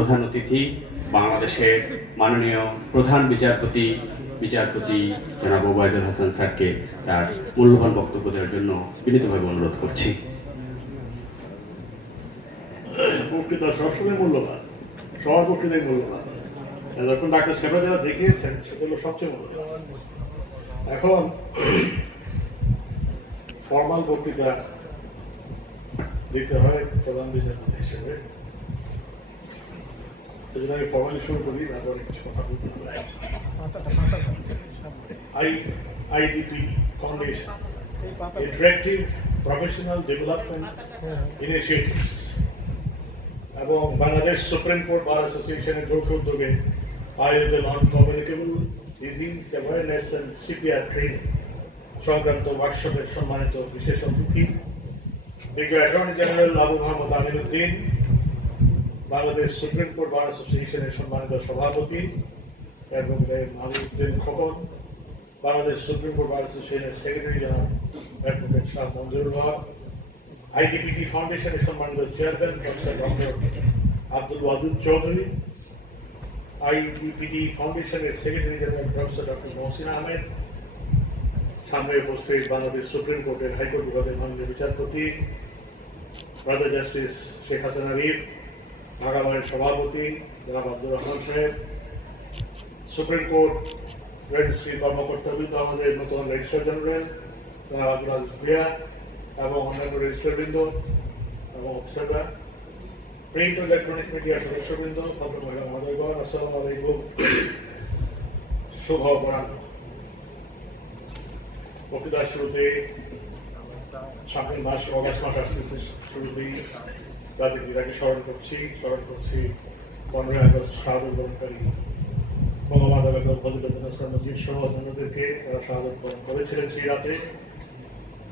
প্রধান অতিথি বাংলাদেশের মাননীয় প্রধান বিচারপতি জনাব ওবায়দুল হাসান স্যারকে তার মূল্যবান বক্তব্য দেওয়ার জন্য বিনীতভাবে অনুরোধ করছি। বক্তৃতা সবসময় মূল্যবান, সবার বক্তৃতাই মূল্যবান। যখন ডাক্তার সেবা যারা দেখিয়েছেন সেগুলো সবচেয়ে মূল্যবান। এখন ফর্মাল বক্তৃতা দিতে হয় প্রধান বিচারপতি হিসেবে, সেজন্য আমি ফর্মালি শুরু করি, তারপরে কিছু কথা বলতে হবে। IDPD Foundation, Interactive Professional Development Initiatives এবং বাংলাদেশ সুপ্রিম কোর্ট বার অ্যাসোসিয়েশনের যৌথ উদ্যোগে আয়োজিত non communicable disease awareness and CPR training সংক্রান্ত ওয়ার্কশপের সম্মানিত বিশেষ অতিথি বিজ্ঞ attorney general Abu Mohammad Aminuddin, Bangladesh supreme court bar অ্যাসোসিয়েশনের সম্মানিত সভাপতি এবং Mahmududdin Khokon, Bangladesh supreme court bar অ্যাসোসিয়েশনের সেক্রেটারি জনাব অ্যাডভোকেট শাহ মঞ্জুরুল হক, IDPD ফাউন্ডেশনের সম্মানিত chairman professor doctor Abdul Wadud Chowdhury, IDPD ফাউন্ডেশনের secretary general professor doctor Mohsin Ahmed, সামনে উপস্থিত বাংলাদেশ সুপ্রিম কোর্টের হাইকোর্ট বিভাগের মাননীয় বিচারপতি ব্রাদার জাস্টিস শেখ হাসান আরিফ, ভাগাবাড়ির সভাপতি জনাব আব্দুর রহমান সাহেব, সুপ্রিম কোর্ট রেজিস্ট্রি কর্মকর্তাবৃন্দ, আমাদের নতুন রেজিস্ট্রার জেনারেল জনাব আব্দুল আজিজ ভুইয়া এবং অন্যান্য রেজিস্ট্রারবৃন্দ এবং অফিসাররা, প্রিন্ট ও ইলেকট্রনিক মিডিয়ার সদস্যবৃন্দ, ভদ্রমহিলা মহোদয়গণ, আসসালামু আলাইকুম, শুভ অপরাহ্ন। বক্তৃতার শুরুতে সামনের মাস অগাস্ট মাস আসতেছে, শুরুতেই জাতির পিতাকে স্মরণ করছি 15 আগস্ট শাহাদত বরণকারী বঙ্গমাতা বেগম ফজিলাতুন্নেসা মুজিব সহ অন্যদেরকে তারা শাহাদত বরণ করেছিলেন সেই রাতে।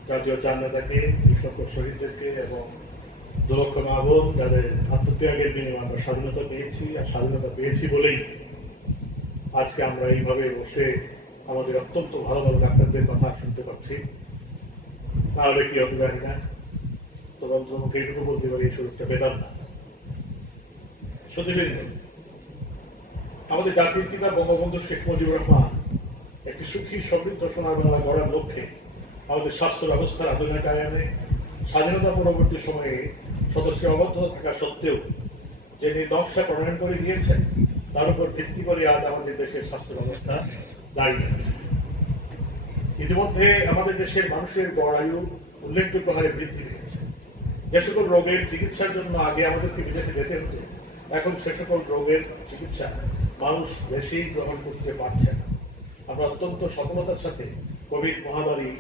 জাতীয় চার নেতাকে, বিশ্বকর শহীদদেরকে এবং 2 লক্ষ মা বোন যাদের আত্মত্যাগের বিনিময়ে আমরা স্বাধীনতা পেয়েছি, আর স্বাধীনতা পেয়েছি বলেই আজকে আমরা এইভাবে বসে আমাদের অত্যন্ত ভালো ভালো ডাক্তারদের কথা শুনতে পাচ্ছি। তাহলে কি হতে পারি না, তবে অন্তর্মুখে এইটুকু বলতে পারি এই সুযোগটা পেতাম না। সুধীবৃন্দ, আমাদের জাতির পিতা বঙ্গবন্ধু শেখ মুজিবুর রহমান একটি সুখী সমৃদ্ধ সোনার বাংলা গড়ার লক্ষ্যে আমাদের স্বাস্থ্য ব্যবস্থার আধুনিকায়নে স্বাধীনতা পরবর্তী সময়ে সদস্য অবদ্ধ থাকা সত্ত্বেও যে নকশা প্রণয়ন করে গিয়েছেন, তার উপর ভিত্তি করে আজ আমাদের দেশের স্বাস্থ্য ব্যবস্থা দাঁড়িয়ে আছে। ইতিমধ্যে আমাদের দেশের মানুষের গড় আয়ু উল্লেখযোগ্য হারে বৃদ্ধি পেয়েছে। যে সকল রোগের চিকিৎসার জন্য আগে আমাদেরকে বিদেশে যেতে হতো, এখন সে সকল রোগের চিকিৎসা মানুষ দেশেই গ্রহণ করতে পারছে না। আমরা অত্যন্ত সফলতার সাথে কোভিড মহামারী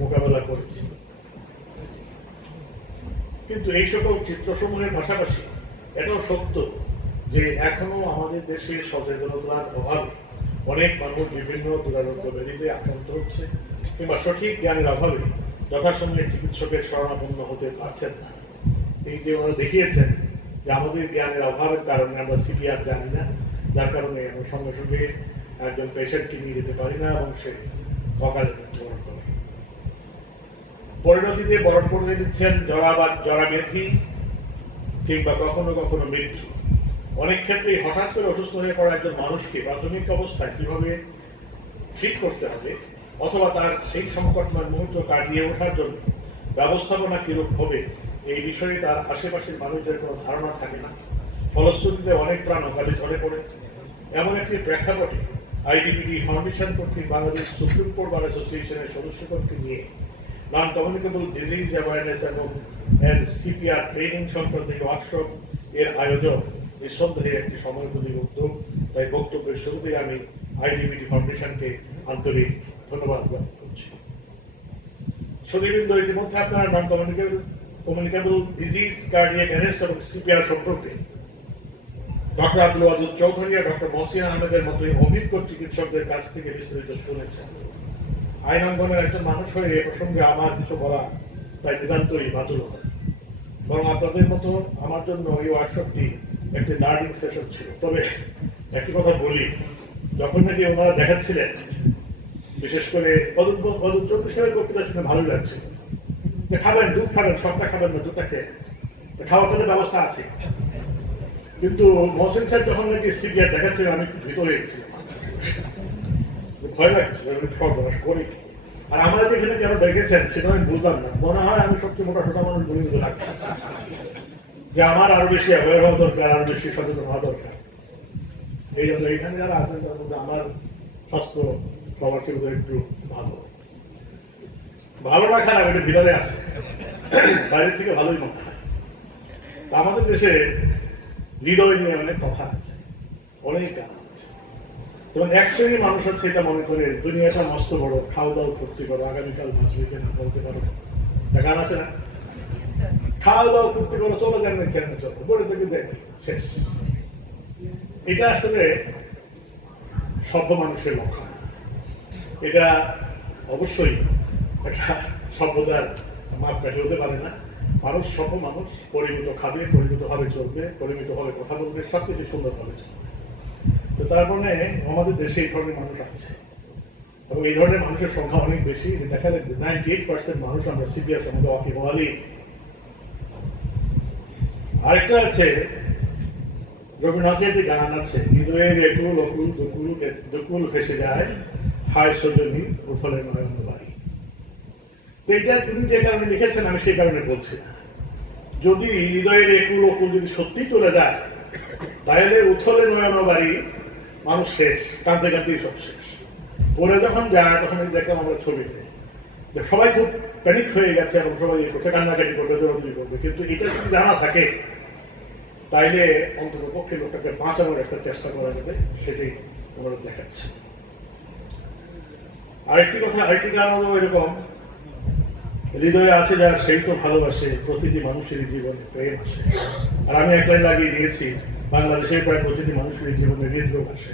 মোকাবেলা করেছি। কিন্তু এই সকল চিত্রসমূহের পাশাপাশি এটাও সত্য যে এখনো আমাদের দেশে সচেতনতার অভাবে অনেক মানুষ বিভিন্ন দুরারোগ্য ব্যাধিতে আক্রান্ত হচ্ছে, কিংবা সঠিক জ্ঞানের অভাবে যথাসময়ে চিকিৎসকের শরণাপন্ন হতে পারছেন না। এই যে ওনারা দেখিয়েছেন যে আমাদের জ্ঞানের অভাবের কারণে আমরা CPR জানি না, যার কারণে আমরা সঙ্গে সঙ্গে একজন পেশেন্টকে নিয়ে যেতে পারি না এবং সে অকালে মৃত্যুবরণ করে। পরিণতিতে বরণ করে দিচ্ছেন জরা ব্যাধি কিংবা কখনো কখনো মৃত্যু। অনেক ক্ষেত্রেই হঠাৎ করে অসুস্থ হয়ে পড়া একজন মানুষকে প্রাথমিক অবস্থায় কিভাবে ঠিক করতে হবে, অথবা তার সেই সংকটময় মুহূর্ত কাটিয়ে ওঠার জন্য ব্যবস্থাপনা কিরূপ হবে, এই বিষয়ে তার আশেপাশের মানুষদের কোনো ধারণা থাকে না। ফলশ্রুতিতে অনেক প্রাণ অকালে ঝরে পড়ে। এমন একটি প্রেক্ষাপটে IDPD ফাউন্ডেশন কর্তৃক বাংলাদেশ সুপ্রিম কোর্ট বার অ্যাসোসিয়েশনের সদস্যগণকে নিয়ে নন কমিউনিকেবল ডিজিজ অ্যাওয়ারনেস এবং CPR ট্রেনিং সংক্রান্ত এই ওয়ার্কশপ এর আয়োজন নিঃসন্দেহে একটি সময়োপযোগী উদ্যোগ। তাই বক্তব্যের শুরুতেই আমি IDPD ফাউন্ডেশনকে আন্তরিক ধন্যবাদ জ্ঞাপন করছি। সুধীবৃন্দ, ইতিমধ্যে আপনারা নন কমিউনিকেবল ডিজিজ, কার্ডিয়াক অ্যারেস্ট এবং CPR সম্পর্কে ডক্টর আব্দুল ওয়াদুদ চৌধুরী আর ডক্টর মহসিন আহমেদের মতোই অভিজ্ঞ চিকিৎসকদের কাছ থেকে বিস্তারিত শুনেছেন। আইন অঙ্গনের একজন মানুষ হয়ে এ প্রসঙ্গে আমার কিছু বলা তাই নিতান্তই বাতুলতা। বরং আপনাদের মতো আমার জন্য এই ওয়ার্কশপটি একটি লার্নিং সেশন ছিল। তবে একটি কথা বলি, যখন নাকি ওনারা দেখাচ্ছিলেন, বিশেষ করে অদূর চৌধুরী সাহেবের বক্তৃতা শুনে ভালোই লাগছিল যে খাবেন, দুধ খাবেন, সবটা খাবেন না, দুধটা খেয়ে খাওয়ার জন্য ব্যবস্থা আছে। কিন্তু মহসেন সাহেব যখন নাকি সিপিআর দেখাচ্ছেন আমি একটু ভীত হয়ে গেছিলাম, ভয় লাগছে সর্বনাশ করে কি। আর আমরা যেখানে কেন দেখেছেন সেটা আমি বুঝলাম না, মনে হয় আমি সত্যি মোটা ছোটা মানুষ বলে মতো লাগছে যে আমার আরো বেশি অ্যাওয়ার হওয়া দরকার, আরো বেশি সচেতন হওয়া দরকার। এই জন্য এখানে যারা আছেন তার মধ্যে আমার স্বাস্থ্য সবার ছিল একটু ভালো, ভালো না খারাপ এটা ভিতরে আছে, বাইরের থেকে ভালোই মনে হয়। আমাদের দেশে হৃদয় নিয়ে অনেক কথা আছে, অনেক গান আছে, এবং এক শ্রেণীর মানুষ আছে এটা মনে করে দুনিয়াটা মস্ত বড়, খাওয়া দাওয়া ফুর্তি করো, আগামীকাল বাঁচবে কিনা বলতে পারো, গান আছে না? খাওয়া দাওয়া ফুর্তি করো, চলো জান কেন চলো, বলে থেকে দেখি শেষ। এটা আসলে সভ্য মানুষের লক্ষণ। এটা অবশ্যই একটা সভ্যতার মাপকাঠি হতে পারে না। মানুষ সভ্য মানুষ, পরিমিত খাবে, পরিমিতভাবে চলবে, পরিমিতভাবে কথা বলবে, সবকিছু সুন্দরভাবে চলবে। তো তার মানে আমাদের দেশে এই ধরনের মানুষ আছে, এবং এই ধরনের মানুষের সংখ্যা অনেক বেশি। দেখা যায় 98% মানুষ আমরা সিপিআর সম্বন্ধে ওয়াকিবহালই। আরেকটা আছে, রবীন্দ্রনাথের একটি গান আছে, হৃদয়ের একুল অকুল দুকুল ভেসে যায়, হায় সজনী উথলে নয়ন বাড়ি। তো এটা তিনি যে কারণে লিখেছেন আমি সেই কারণে বলছি না। যদি হৃদয়ের একুল অকুল যদি সত্যি চলে যায়, তাহলে উথলে নয়ন বাড়ি, মানুষ শেষ, কাঁদতে কাঁদতেই সব শেষ। পরে যখন যায় তখন দেখলাম আমরা ছবিতে সবাই খুব প্যানিক হয়ে গেছে এবং সবাই কোথায় কান্নাকাটি করবে, দৌড়াদৌড়ি করবে। কিন্তু এটা যদি জানা থাকে তাইলে অন্তত পক্ষে লোকটাকে বাঁচানোর একটা চেষ্টা করা যাবে, সেটাই আমরা দেখাচ্ছি। আরেকটি কথা, আরেকটি গান হলো এরকম, হৃদয়ে আছে যার সেই তো ভালোবাসে, প্রতিটি মানুষের জীবনে প্রেম আসে। আর আমি এক লাইন লাগিয়ে দিয়েছি, বাংলাদেশের প্রায় প্রতিটি মানুষের জীবনে হৃদরোগ আসে।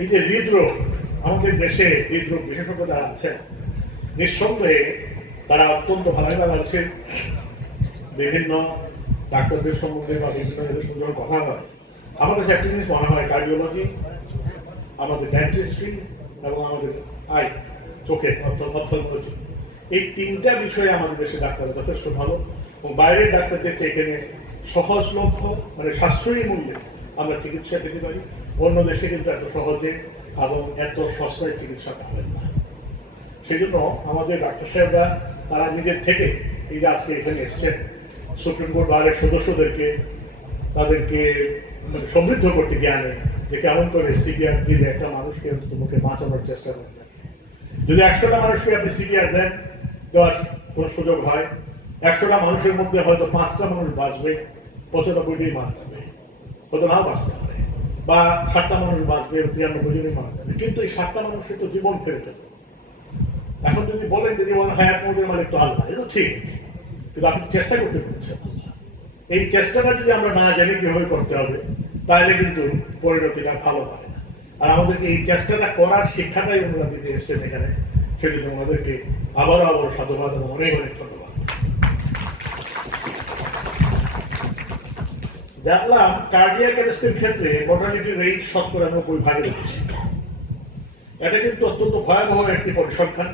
এই যে হৃদরোগ, আমাদের দেশে হৃদরোগ বিশেষজ্ঞ যারা আছেন নিঃসন্দেহে তারা অত্যন্ত ভালো। বাংলাদেশের বিভিন্ন ডাক্তারদের সম্বন্ধে বা বিভিন্ন এদের সঙ্গে যখন কথা হয়, আমার কাছে একটা জিনিস মনে হয়, কার্ডিওলজি, আমাদের ডেন্টিস্ট্রি এবং আমাদের আই, চোখে অপথলমোলজি, এই তিনটা বিষয়ে আমাদের দেশের ডাক্তাররা যথেষ্ট ভালো। এবং বাইরের ডাক্তারদের চেয়ে এখানে সহজলভ্য, মানে সাশ্রয়ী মূল্যে আমরা চিকিৎসা পেতে পারি। অন্য দেশে কিন্তু এত সহজে এবং এত সস্তায় চিকিৎসা পাবেন না। সেই জন্য আমাদের ডাক্তার সাহেবরা তারা নিজের থেকে এই যে আজকে এখানে এসছেন, সুপ্রিম কোর্ট বারের সদস্যদেরকে তাদেরকে সমৃদ্ধ করতে জ্ঞানে যে কেমন করে সিপিআর দিলে একটা মানুষকে মুখে বাঁচানোর চেষ্টা করতে। যদি 100টা মানুষকে আপনি সিপিআর দেন, দেওয়ার কোনো সুযোগ হয়, 100টা মানুষের মধ্যে হয়তো 5টা মানুষ বাঁচবে, 95টাই মারা যাবে, হয়তো নাও বাঁচতে পারে, বা 7টা মানুষ বাঁচবে, 93 জনই মারা যাবে। কিন্তু এই 7টা মানুষের তো জীবন ফেরত হবে। এখন যদি বলেন যে জীবন হায়াত মধ্যে মালিক তো আল্লাহ, এটা ঠিক, কিন্তু আপনি চেষ্টা করতে পেরেছেন। এই চেষ্টাটা যদি আমরা না জানি কিভাবে করতে হবে, তাহলে কিন্তু পরিণতিটা ভালো হয় না। আর আমাদেরকে এই চেষ্টাটা করার শিক্ষাটাই ওনারা দিতে এসছেন এখানে, সেজন্য আমাদেরকে আবারও সাধুবাদ এবং অনেক অনেক ধন্যবাদ। দেখলাম কার্ডিয়াক অ্যারেস্টের ক্ষেত্রে মর্টালিটি রেট 90% বেশি। এটা কিন্তু অত্যন্ত ভয়াবহ একটি পরিসংখ্যান।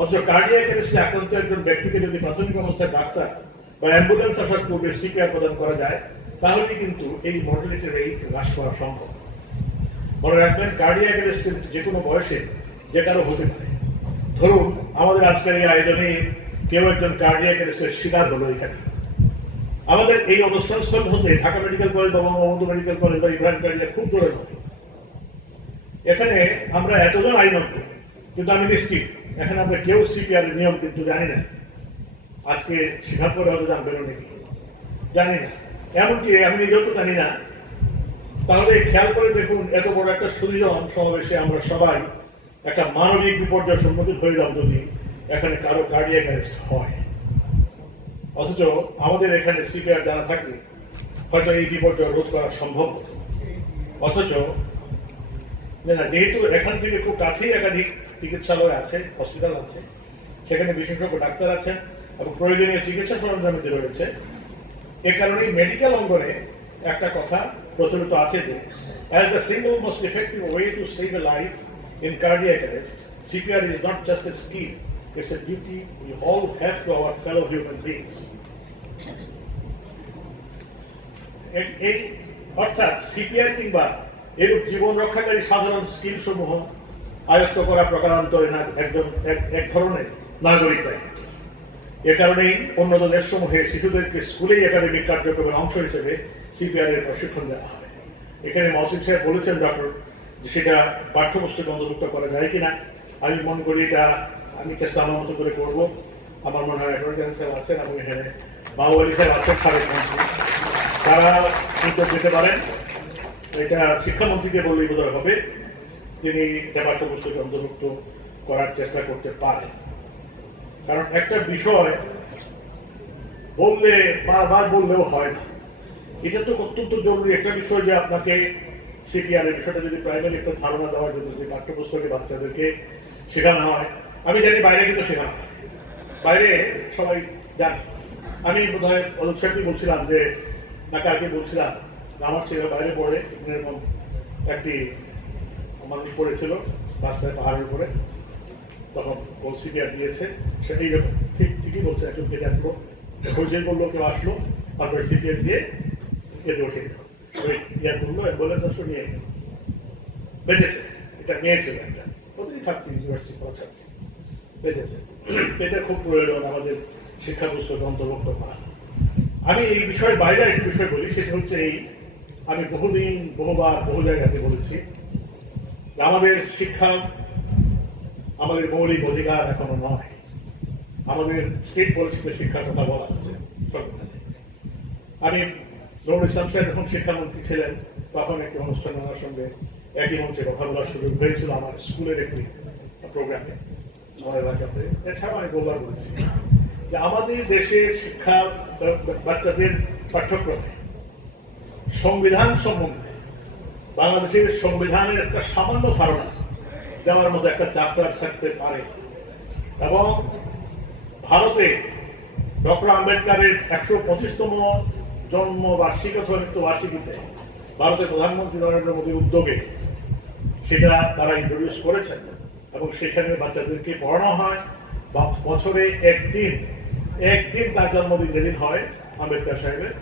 অথচ কার্ডিয়াক অ্যারেস্টে আক্রান্ত একজন ব্যক্তিকে যদি প্রাথমিক অবস্থায় ডাক্তার বা অ্যাম্বুলেন্স আসার পূর্বে সিপিআর প্রদান করা যায়, তাহলে কিন্তু এই মর্টালিটি রেট হ্রাস করা সম্ভব। মনে রাখবেন, কার্ডিয়াক অ্যারেস্ট কিন্তু যে কোনো বয়সে যে কারো হতে পারে। ধরুন আমাদের আজকের এই আয়োজনে কেউ একজন কার্ডিয়াক অ্যারেস্টের শিকার হলো এখানে, আমাদের এই অনুষ্ঠানস্থল হতে ঢাকা মেডিকেল কলেজ বা বঙ্গবন্ধু মেডিকেল কলেজ বা ইব্রাহিম কার্ডিয়া খুব দূরে নয়। এখানে আমরা এতজন আইনজ্ঞ, কিন্তু আমি নিশ্চিত এখানে আমরা কেউ সিপিআর এর নিয়ম কিন্তু জানি না। আজকে শেখার পরে হয়তো জানবেন নাকি জানি না, এমনকি আমি নিজেও তো জানি না। তাহলে খেয়াল করে দেখুন, এত বড় একটা সুদৃঢ় সমাবেশে আমরা সবাই একটা মানবিক বিপর্যয়ের সম্মুখীন হয়ে যাব যদি এখানে কারো কার্ডিয়াক অ্যারেস্ট হয়। অথচ আমাদের এখানে সিপিআর জানা থাকলে হয়তো এই বিপর্যয় রোধ করা সম্ভব হতো। অথচ যেহেতু এখান থেকে খুব কাছেই একাধিক চিকিৎসালয় আছে, হসপিটাল আছে, সেখানে বিশেষজ্ঞ ডাক্তার আছেন এবং প্রয়োজনীয় চিকিৎসা সরঞ্জামাদি রয়েছে, এ কারণেই মেডিকেল অঙ্গনে একটা কথা প্রচলিত আছে যে as the single most effective way to save a life in cardiac arrest, CPR is not just a skill, it's a duty we all have to our fellow human beings. এই অর্থাৎ CPR কিংবা এরূপ জীবন রক্ষাকারী সাধারণ skill সমূহ আয়ত্ত করা প্রকারান্তরে এক ধরনের নাগরিক দায়িত্ব। এ কারণেই উন্নত দেশসমূহে শিশুদেরকে স্কুলেই একাডেমিক কার্যক্রমের অংশ হিসেবে সিপিআর এর প্রশিক্ষণ দেওয়া হয়। এখানে মহসিন সাহেব বলেছেন ডক্টর যে সেটা পাঠ্যপুস্তকে অন্তর্ভুক্ত করা যায় কিনা। আমি মনে করি এটা আমি চেষ্টা আমার মতো করে করবো। আমার মনে হয় অ্যাটর্নি জেনারেল সাহেব আছেন এবং এখানে বাহুবলী সাহেব আছেন, সাবেক মন্ত্রী, তারা উদ্যোগ দিতে পারেন। এটা শিক্ষামন্ত্রীকে বললেই বোধহয় হবে, তিনি এটা পাঠ্যপুস্তকে অন্তর্ভুক্ত করার চেষ্টা করতে পারেন। কারণ একটা বিষয় বললে বারবার বললেও হয় না, এটা তো অত্যন্ত জরুরি একটা বিষয় যে আপনাকে সিপিআর এর বিষয়টা যদি প্রাইমারি একটা ধারণা দেওয়ার জন্য যদি পাঠ্যপুস্তকে বাচ্চাদেরকে শেখানো হয়। আমি জানি বাইরে কিন্তু শেখানো হয়, বাইরে সবাই জানে। আমি বোধহয় অলোক সাহেবকে বলছিলাম যে না কালকে বলছিলাম আমার ছেলে বাইরে পড়ে এরকম একটি মানুষ পড়েছিল রাস্তায় পাহাড়ের উপরে, তখন ও সিপিআর দিয়েছে, সেটাই ঠিকই বলছে। একজন কেটে আসলো, খোঁজে করলো, কেউ আসলো, তারপরে সিপিআর দিয়ে এতে উঠিয়ে দিল, ইয়া করলো, অ্যাম্বুলেন্স আসলো, নিয়ে গেল, বেঁচেছে। এটা নিয়েছিল একটা প্রতিটি ছাত্রী, ইউনিভার্সিটি পড়া ছাত্রী, বেঁচেছে। এটা খুব প্রয়োজন আমাদের শিক্ষা পুস্তকে অন্তর্ভুক্ত করা। আমি এই বিষয়ের বাইরে একটি বিষয় বলি, সেটা হচ্ছে এই আমি বহুদিন বহুবার বহু জায়গাতে বলেছি আমাদের শিক্ষা আমাদের মৌলিক অধিকার এখনো নয়। আমাদের স্টেট পলিসিতে শিক্ষার কথা বলা হচ্ছে সরকারে। আমি নুরুল ইসলাম সাহেব যখন শিক্ষামন্ত্রী ছিলেন তখন একটি অনুষ্ঠান ওনার সঙ্গে একই মঞ্চে কথা বলার সুযোগ হয়েছিল আমার স্কুলের একটি প্রোগ্রামে আমাদের এলাকাতে। এছাড়াও আমি বহুবার বলেছি যে আমাদের দেশের শিক্ষা বাচ্চাদের পাঠ্যক্রমে সংবিধান সম্বন্ধে বাংলাদেশের সংবিধানের একটা সামান্য ধারণা দেওয়ার মতো একটা চ্যাপ্টার থাকতে পারে। এবং ভারতে ডক্টর আম্বেদকরের 125তম জন্ম বার্ষিক অথবা মৃত্যুবার্ষিকীতে ভারতের প্রধানমন্ত্রী নরেন্দ্র মোদীর উদ্যোগে সেটা তারা ইন্ট্রোডিউস করেছেন এবং সেখানে বাচ্চাদেরকে পড়ানো হয়। বছরে একদিন তার জন্মদিন যেদিন হয় আম্বেদকর সাহেবের,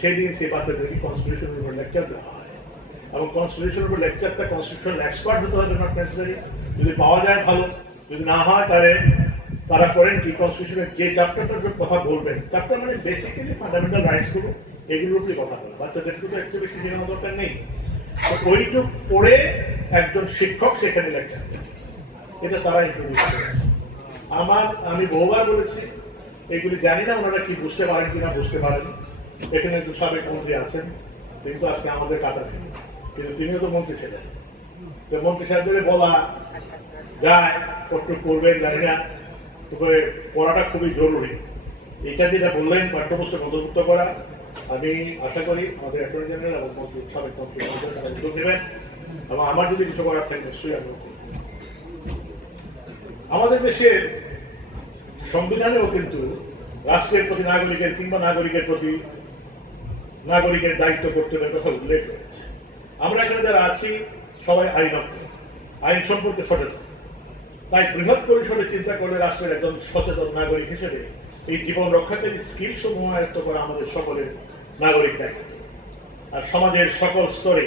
সেদিন সেই বাচ্চাদেরকে কনস্টিটিউশনের উপর লেকচার দেওয়া হয়। এবং কনস্টিটিউশনের উপর লেকচারটা কনস্টিটিউশনাল এক্সপার্ট হতে হবে, নট নেসেসারি। যদি পাওয়া যায় ভালো, যদি না হয় তাহলে তারা করেন কি কনস্টিটিউশনের যে চ্যাপ্টারটার কথা বলবেন, চ্যাপ্টার মানে বেসিক্যালি ফান্ডামেন্টাল রাইটস গুলো, এগুলোর উপরে কথা বলে। বাচ্চাদেরকে তো অ্যাকচুয়ালি শিখে নেওয়া দরকার নেই, ওইটুক পড়ে একজন শিক্ষক সেখানে লেকচার দেন, এটা তারা ইন্ট্রোডিউস করেছে। আমি বহুবার বলেছি, এগুলি জানি না ওনারা কি বুঝতে পারেন কিনা, বুঝতে পারেন। এখানে একটু সাবেক মন্ত্রী আছেন, কিন্তু আজকে আমাদের কাতারে, কিন্তু তিনিও তো মন্ত্রী ছিলেন। তো মন্ত্রী সাহেবদের বলা যায়, কতটুকু করবেন জানি না, তবে পড়াটা খুবই জরুরি। এটা যেটা বললেন পাঠ্যপুস্তক অন্তর্ভুক্ত করা, আমি আশা করি আমাদের অ্যাটর্নি জেনারেল এবং সাবেক মন্ত্রী তারা উদ্যোগ নেবেন এবং আমার যদি কিছু করার থাকে নিশ্চয়ই আমি করব। আমাদের দেশের সংবিধানেও কিন্তু রাষ্ট্রের প্রতি নাগরিকের কিংবা নাগরিকের প্রতি নাগরিকের দায়িত্ব কর্তব্যের কথা উল্লেখ রয়েছে। আমরা এখানে যারা আছি সবাই আইন সম্পর্কে সচেতন, তাই বৃহৎ পরিসরে চিন্তা করলে রাষ্ট্রের একজন সচেতন নাগরিক হিসেবে এই জীবন রক্ষাকারী স্কিল সমূহ আয়ত্ত করা আমাদের সকলের নাগরিক দায়িত্ব। আর সমাজের সকল স্তরে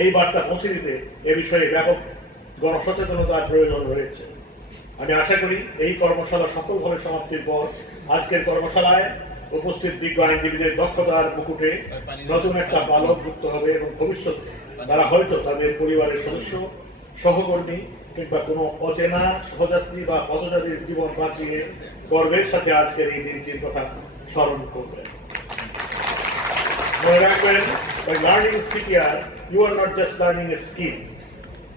এই বার্তা পৌঁছে দিতে এ বিষয়ে ব্যাপক গণসচেতনতার প্রয়োজন রয়েছে। আমি আশা করি এই কর্মশালা সফলভাবে সমাপ্তির পর আজকের কর্মশালায় উপস্থিত বিজ্ঞ আইনজীবীদের দক্ষতার মুকুটে নতুন একটা পালক যুক্ত হবে এবং ভবিষ্যতে তারা হয়তো তাদের পরিবারের সদস্য, সহকর্মী কিংবা কোনো অচেনা সহযাত্রী বা পথচারীর জীবন বাঁচিয়ে গর্বের সাথে আজকের এই দিনটির কথা স্মরণ করবেন। মনে রাখবেন, by learning CPR, you are not just learning a skill,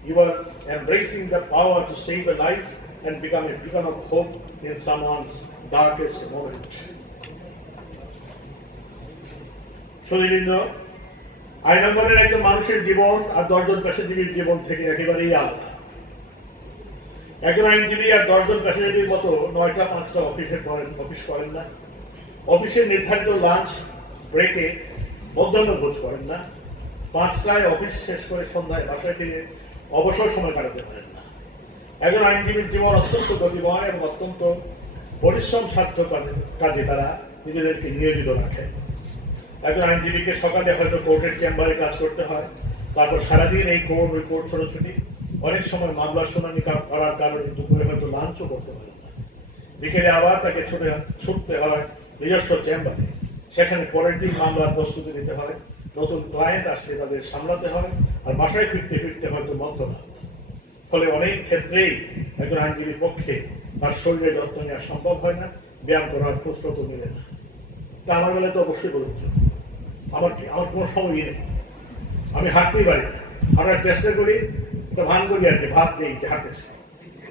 you are embracing the power to save a life and become a beacon of hope in someone's darkest moment. সুধীবৃন্দ, আইনাঙ্গনের একজন মানুষের জীবন আর 10 জন পেশাজীবীর জীবন থেকে একেবারেই আলাদা। একজন আইনজীবী আর 10 জন পেশাজীবীর মতো 9টা 5টা অফিস করেন না, অফিসের নির্ধারিত লাঞ্চ ব্রেকে মধ্যাহ্ন ভোজ করেন না, 5টায় অফিস শেষ করে সন্ধ্যায় বাসায় ফিরে অবসর সময় কাটাতে পারেন না। একজন আইনজীবীর জীবন অত্যন্ত গতিময় এবং অত্যন্ত পরিশ্রম সাধ্য কাজে তারা নিজেদেরকে নিয়োজিত রাখেন। একজন আইনজীবীকে সকালে হয়তো কোর্টের চেম্বারে কাজ করতে হয়, তারপর সারাদিন এই কোর্ট ওই কোর্ট ছোটাছুটি, অনেক সময় মামলার শুনানি করার কারণে দুপুরে হয়তো লাঞ্চও করতে পারে না। বিকেলে আবার তাকে ছুটতে হয় নিজস্ব চেম্বারে, সেখানে পরের দিন মামলার প্রস্তুতি নিতে হয়, নতুন ক্লায়েন্ট আসলে তাদের সামলাতে হয়, আর বাসায় ফিরতে ফিরতে হয়তো মধ্যরাত। ফলে অনেক ক্ষেত্রেই একজন আইনজীবীর পক্ষে তার শরীরের যত্ন নেওয়া সম্ভব হয় না, ব্যায়াম করার ফুসরত মিলে না। তা আমার বেলায় তো অবশ্যই বলতে আমার কোনো সময়ই নেই, আমি হাঁটতেই পারি না। হাঁটার চেষ্টা করি, একটা ভান করি আর কি, ভাত নেই হাঁটতেছি,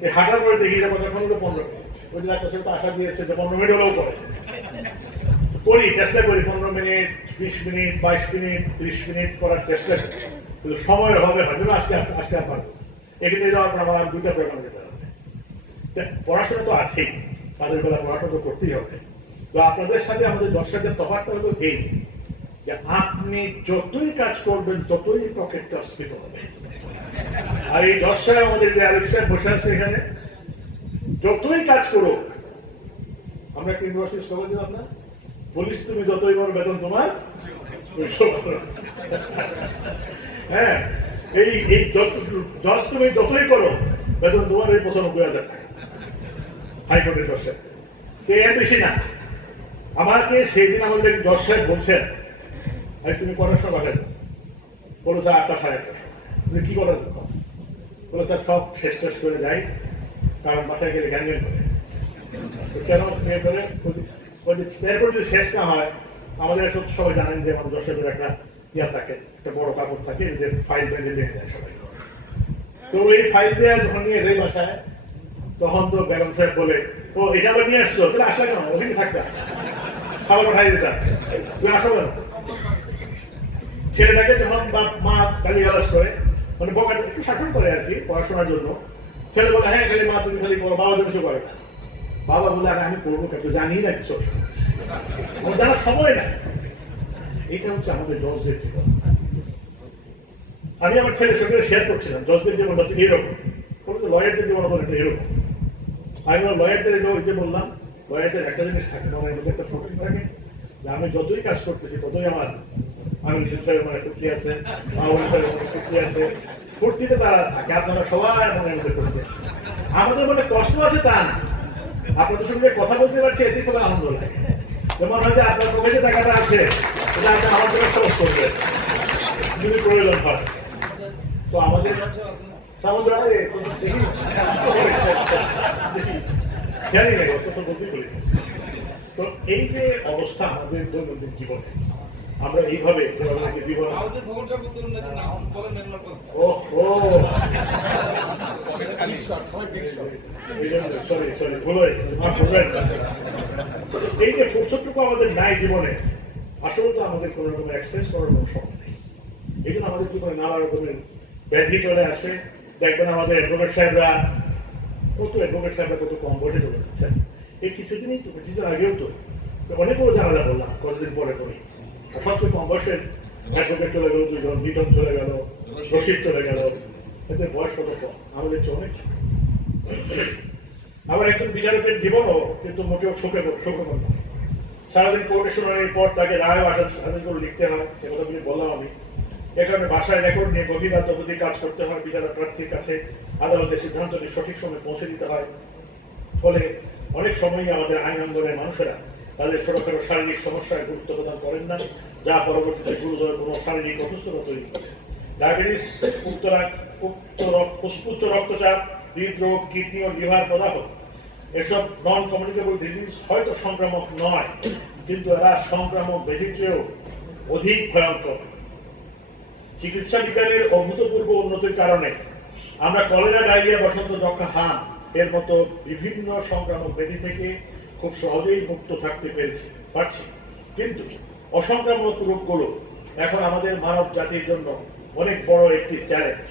এই হাঁটার পরে দেখি এটা কতক্ষণ হলো 15 মিনিট, ওই যে একটা ছোট আশা দিয়েছে যে 15 মিনিট হলেও করি, চেষ্টা করি 15 মিনিট, 20 মিনিট, 22 মিনিট, 30 মিনিট করার চেষ্টা করি, কিন্তু সময়ের হবে হয়তো আজকে আর পারবো। এখানে যাওয়ার পর আমার 2টা প্রোগ্রামে যেতে হবে। পড়াশোনা তো আছেই, তাদের বেলা পড়াশোনা তো করতেই হবে। তো আপনাদের সাথে আমাদের দর্শকদের তফাৎটা হলো এই যে আপনি যতই কাজ করবেন ততই পকেটটা স্ফীত হবে। আর এই দর্শক আমাদের যে আরেক সাহেব বসে আছে এখানে, যতই কাজ করুক, আমরা একটা ইউনিভার্সিটি স্লোগান দিলাম না, পুলিশ তুমি যতই বড় বেতন তোমার। হ্যাঁ, এই জজ তুমি যতই করো বেতন তোমার এই 95,000 টাকা হাইকোর্টের দর্শক, এর বেশি না। আমাকে সেই দিন আমাদের জজ সাহেব বলছেন তুমি পড়াশোনা পাঠাই বলো স্যার 8টা 8:30 তুমি কি করার বলো স্যার সব শেষ করে যাই, কারণ বাসায় গেলে জ্ঞান করে কেন করে এরপর যদি শেষ না হয়, আমাদের সবাই জানেন যে আমার দর্শকের একটা ইয়া থাকে, একটা বড় কাপড় থাকে, এদের ফাইল বেঁধে নিয়ে যায় সবাই। তো এই ফাইল দেওয়া যখন নিয়ে যাই বাসায়, তখন তো বেগম সাহেব বলে ও এটা আবার নিয়ে আসছো, তাহলে আসলে কেন ওখানে থাকবে, খাবার পাঠাই দিতাম, তুমি আসো কেন। ছেলেটাকে যখন মা গালি গালাজ করে, মানে বকাটা একটু শাসন করে আর কি পড়াশোনার জন্য, ছেলে বলে হ্যাঁ খালি মা তুমি খালি করো, বাবা কিছু করে না। বাবা বলে আর আমি করবো কিন্তু জানি না কিছু, আমার জানার সময় নাই। এটা হচ্ছে আমাদের জজদের জীবন। আমি আমার ছেলের সঙ্গে শেয়ার করছিলাম জজদের জীবনটা তো এরকম, লয়ারদের জীবন একটা এরকম। আমি লয়ারদের ওই যে বললাম, লয়ারদের একটা জিনিস থাকে, মনের মধ্যে একটা ফোকাস থাকে যে আমি যতই কাজ করতেছি ততই আমি নিজের সাহেবের মনে ফুর্তি আছে, মাহবুব সাহেবের মনে ফুর্তি আছে, ফুর্তিতে তারা থাকে। আপনারা সবাই মনের মধ্যে ফুর্তি আছে, আমাদের মনে কষ্ট আছে তা না। আপনাদের সঙ্গে কথা বলতে পারছি এতে খুব আনন্দ লাগে। যেমন হয়তো আপনার পকেটে টাকাটা আছে, এটা আপনি আমার জন্য খরচ করবেন যদি প্রয়োজন হয়। তো আমাদের জানি না কত বলতেই বলি। তো এই যে অবস্থা আমাদের দৈনন্দিন জীবনে, আমরা এইভাবে জীবন এই যে ফুরসতটুকু আমাদের নাই জীবনে, আসলে তো আমাদের কোনো রকমের এক্সারসাইজ করার কোনো সময় নেই। এই জন্য আমাদের জীবনে নানা রকমের ব্যাধি চলে আসে। দেখবেন আমাদের অ্যাডভোকেট সাহেবরা কত কম বয়সে চলে যাচ্ছেন। এই কিছুদিনই তো, কিছুদিন আগেও তো অনেকগুলো জানাজা বললাম কতদিন পরে করি, সবচেয়ে কম বয়সের অ্যাডভোকেট চলে গেল 2 জন, লিটন চলে গেল, রশিদ চলে গেল, এদের বয়স কত কম, আমাদের চেয়ে অনেক। আবার একজন বিচারকের জীবনও কিন্তু মোটেও শোকর নয়। সারাদিন কোর্টে শুনানির পর তাকে রায় হাতে করে লিখতে হয়, এ কথাগুলি বললাম আমি। এ কারণে বাসায় রেকর্ড নিয়ে গভীর রাত অবধি কাজ করতে হয়, বিচারক প্রার্থীর কাছে আদালতের সিদ্ধান্তটি সঠিক সময়ে পৌঁছে দিতে হয়। ফলে অনেক সময়ই আমাদের আইন অঙ্গনের মানুষেরা তাদের ছোটখাটো শারীরিক সমস্যায় গুরুত্ব প্রদান করেন না, যা পরবর্তীতে গুরুতর কোনো শারীরিক অসুস্থতা তৈরি করে। ডায়াবেটিস, উচ্চ রক্তচাপ, হৃদরোগ, কিডনি ও লিভার প্রদাহ, এসব নন কমিউনিকেবল ডিজিজ হয়তো সংক্রামক নয়, কিন্তু এরা সংক্রামক ব্যাধির চেয়েও অধিক ভয়ঙ্কর। চিকিৎসা বিজ্ঞানের অভূতপূর্ব উন্নতির কারণে আমরা কলেরা, ডায়রিয়া, বসন্ত, যক্ষা, হাম এর মতো বিভিন্ন সংক্রামক ব্যাধি থেকে খুব সহজেই মুক্ত থাকতে পারছি। কিন্তু অসংক্রামক রোগগুলো এখন আমাদের মানব জাতির জন্য অনেক বড় একটি চ্যালেঞ্জ।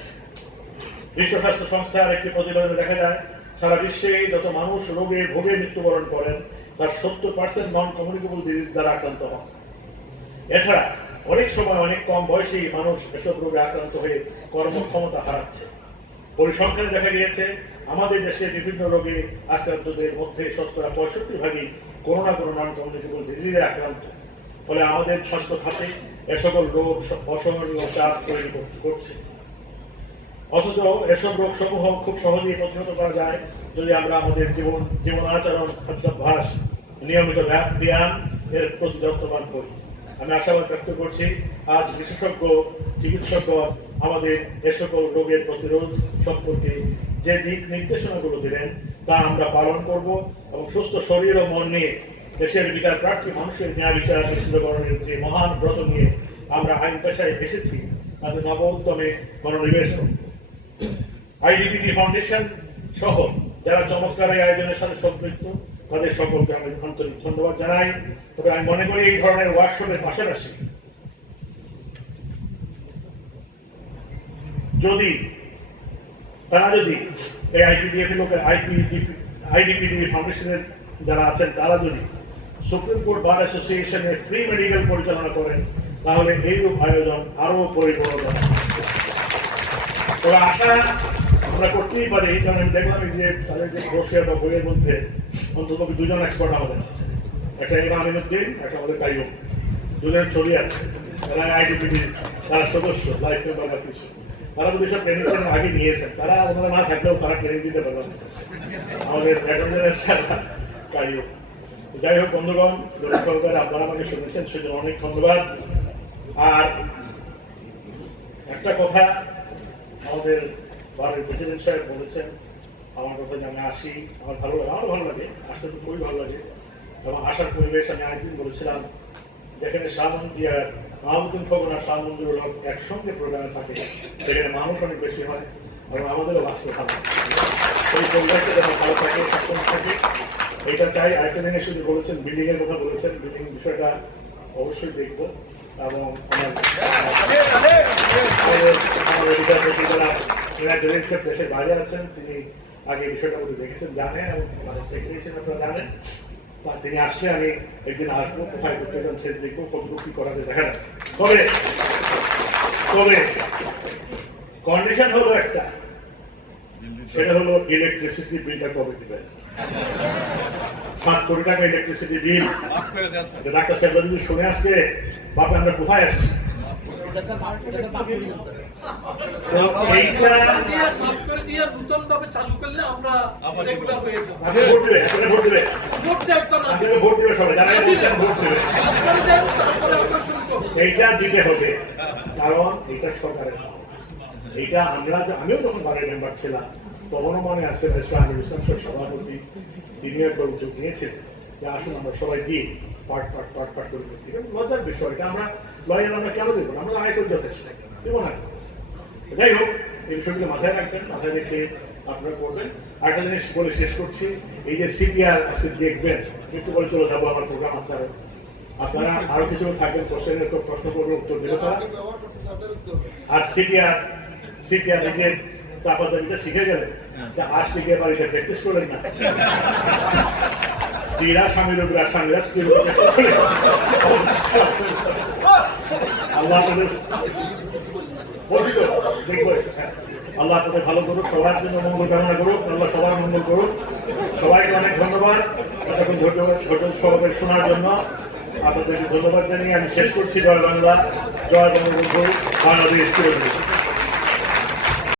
বিশ্ব স্বাস্থ্য সংস্থার একটি প্রতিবেদনে দেখা যায়, সারা বিশ্বে যত মানুষ রোগে ভোগে মৃত্যুবরণ করেন তার 70% নন কমিউনিকেবল ডিজিজ দ্বারা আক্রান্ত হন। এছাড়া অনেক সময় অনেক কম বয়সী মানুষ এসব রোগে আক্রান্ত হয়ে কর্মক্ষমতা হারাচ্ছে। পরিসংখ্যানে দেখা গিয়েছে আমাদের দেশে বিভিন্ন রোগে আক্রান্তদের মধ্যে 65% কোনো না কোনো নন কমিউনিকেবল ডিজিজে আক্রান্ত। ফলে আমাদের স্বাস্থ্য খাতে এ সকল রোগ অসহনীয় চাপ তৈরি করছে। অথচ এসব রোগ সমূহ খুব সহজেই প্রতিহত করা যায় যদি আমরা আমাদের জীবনাচরণ, খাদ্যাভ্যাস, নিয়মিত ব্যায়াম এর প্রতি যত্নবান করি। আমি আশাবাদ ব্যক্ত করছি আজ বিশেষজ্ঞ চিকিৎসকগণ আমাদের এ সকল রোগের প্রতিরোধ সম্পর্কে যে দিক নির্দেশনাগুলো দিলেন তা আমরা পালন করব এবং সুস্থ শরীর ও মন নিয়ে দেশের বিচার প্রার্থী মানুষের ন্যায় বিচার নিশ্চিতকরণের যে মহান ব্রত নিয়ে আমরা আইন পেশায় এসেছি তাদের নব উদ্যমে মনোনিবেশ করব। আইডিপিটি ফাউন্ডেশন সহ যারা চমৎকার এই আয়োজনের সাথে সম্পৃক্ত তাদের সকলকে আমি আন্তরিক ধন্যবাদ জানাই। তবে আমি মনে করি এই ধরনের ওয়ার্কশপের পাশাপাশি যদি এই আইডিপিডি ফাউন্ডেশনের যারা আছেন তারা যদি সুপ্রিম কোর্ট বার অ্যাসোসিয়েশনে ফ্রি মেডিকেল পরিচালনা করেন তাহলে এইরূপ আয়োজন আরো পরিপূর্ণতা। তবে আশা আমরা করতেই পারি, কারণ আমি দেখলাম যে তাদের যে বসে বা বইয়ের মধ্যে অন্তত দুজন এক্সপার্ট আমাদের আছে, একটা ইমাম আমিনুদ্দিন, একটা আমাদের কাইয়ুম, দুজনের ছবি আছে। তারা আইডিপিডি তারা সদস্য, লাইফ মেম্বার বা কিছু, তারা যদি সব ট্রেনিং আগে নিয়েছেন, তারা ওনারা না থাকলেও তারা ট্রেনিং দিতে পারবেন আমাদের কাইয়ুম। যাই হোক বন্ধুগণ, আপনারা আমাকে শুনেছেন সেজন্য অনেক ধন্যবাদ। আর একটা কথা আমাদের বাড়ির প্রেসিডেন্ট সাহেব বলেছেন আমার কথা যে আমি আসি, আমার ভালো লাগে, আমারও ভালো লাগে, আসতে তো খুবই ভালো লাগে। এবং আসার পরিবেশ আমি একদিন বলেছিলাম যেখানে মাহমুদ্দিন খবর আর শাহ মঞ্জুরুল হক একসঙ্গে প্রোগ্রামে থাকে সেখানে মানুষ অনেক বেশি হয় এবং আমাদেরও বাঁচতে থাকে, সেই পরিবেশটা যেন ভালো থাকে, সক্ষম থাকে এইটা চাই। আরেকটা জিনিস শুধু বলেছেন বিল্ডিং এর কথা বলেছেন, বিল্ডিং বিষয়টা অবশ্যই দেখবো এবং দেশের বাইরে আছেন তিনি আগে বিষয়টা বলতে দেখেছেন, জানেন এবং আপনারা জানেন। তিনি আসলে আমি একদিন আসবো, কোথায় করতে চান সে দেখবো, কতটুকু কি করাতে দেখা যায়। তবে কন্ডিশন হলো একটা, সেটা হলো ইলেকট্রিসিটি বিলটা কবে দিবেন। 7 কোটি টাকা ইলেকট্রিসিটি বিল, ডাক্তার সাহেব যদি শুনে আসছে বাপে আমরা কোথায় আসছি। এইটা দিতে হবে, কারণ এটা সরকারের কাজ। এইটা আমিও যখন বারের মেম্বার ছিলাম তখনও মনে আছে সভাপতি তিনি একবার উদ্যোগ নিয়েছিলেন যে আসুন আমরা সবাই দিয়ে পাট করে করতে। লজ্জার বিষয়, এটা আমরা লয়ার আমরা কেন দেবো, আমরা আয় করে যথেষ্ট দেবো না। যাই হোক, এই বিষয়গুলো মাথায় রাখবেন, মাথায় রেখে আপনারা করবেন। আরেকটা জিনিস বলে শেষ করছি, এই যে সিপিআর আজকে দেখবেন, একটু বলে চলে যাবো, আমার প্রোগ্রাম আছে আরো, আপনারা আরো কিছু থাকবেন, প্রশ্ন করবেন, উত্তর দেবে তারা। আর সিপিআর থেকে চাপা দাবিটা শিখে গেলে আজ থেকে বাড়িতে প্র্যাকটিস করলেন না, স্ত্রীরা স্বামীর উপরে আর স্বামীরা স্ত্রীর উপরে। আল্লাহ আপনাদের ভালো করুক, সবার জন্য মঙ্গল কামনা করুক, আল্লাহ সবার মঙ্গল করুক। সবাইকে অনেক ধন্যবাদ এতক্ষণ ধৈর্য সহকারে শোনার জন্য। আপনাদেরকে ধন্যবাদ জানিয়ে আমি শেষ করছি। জয় বাংলা, জয় বঙ্গবন্ধু, বাংলাদেশ।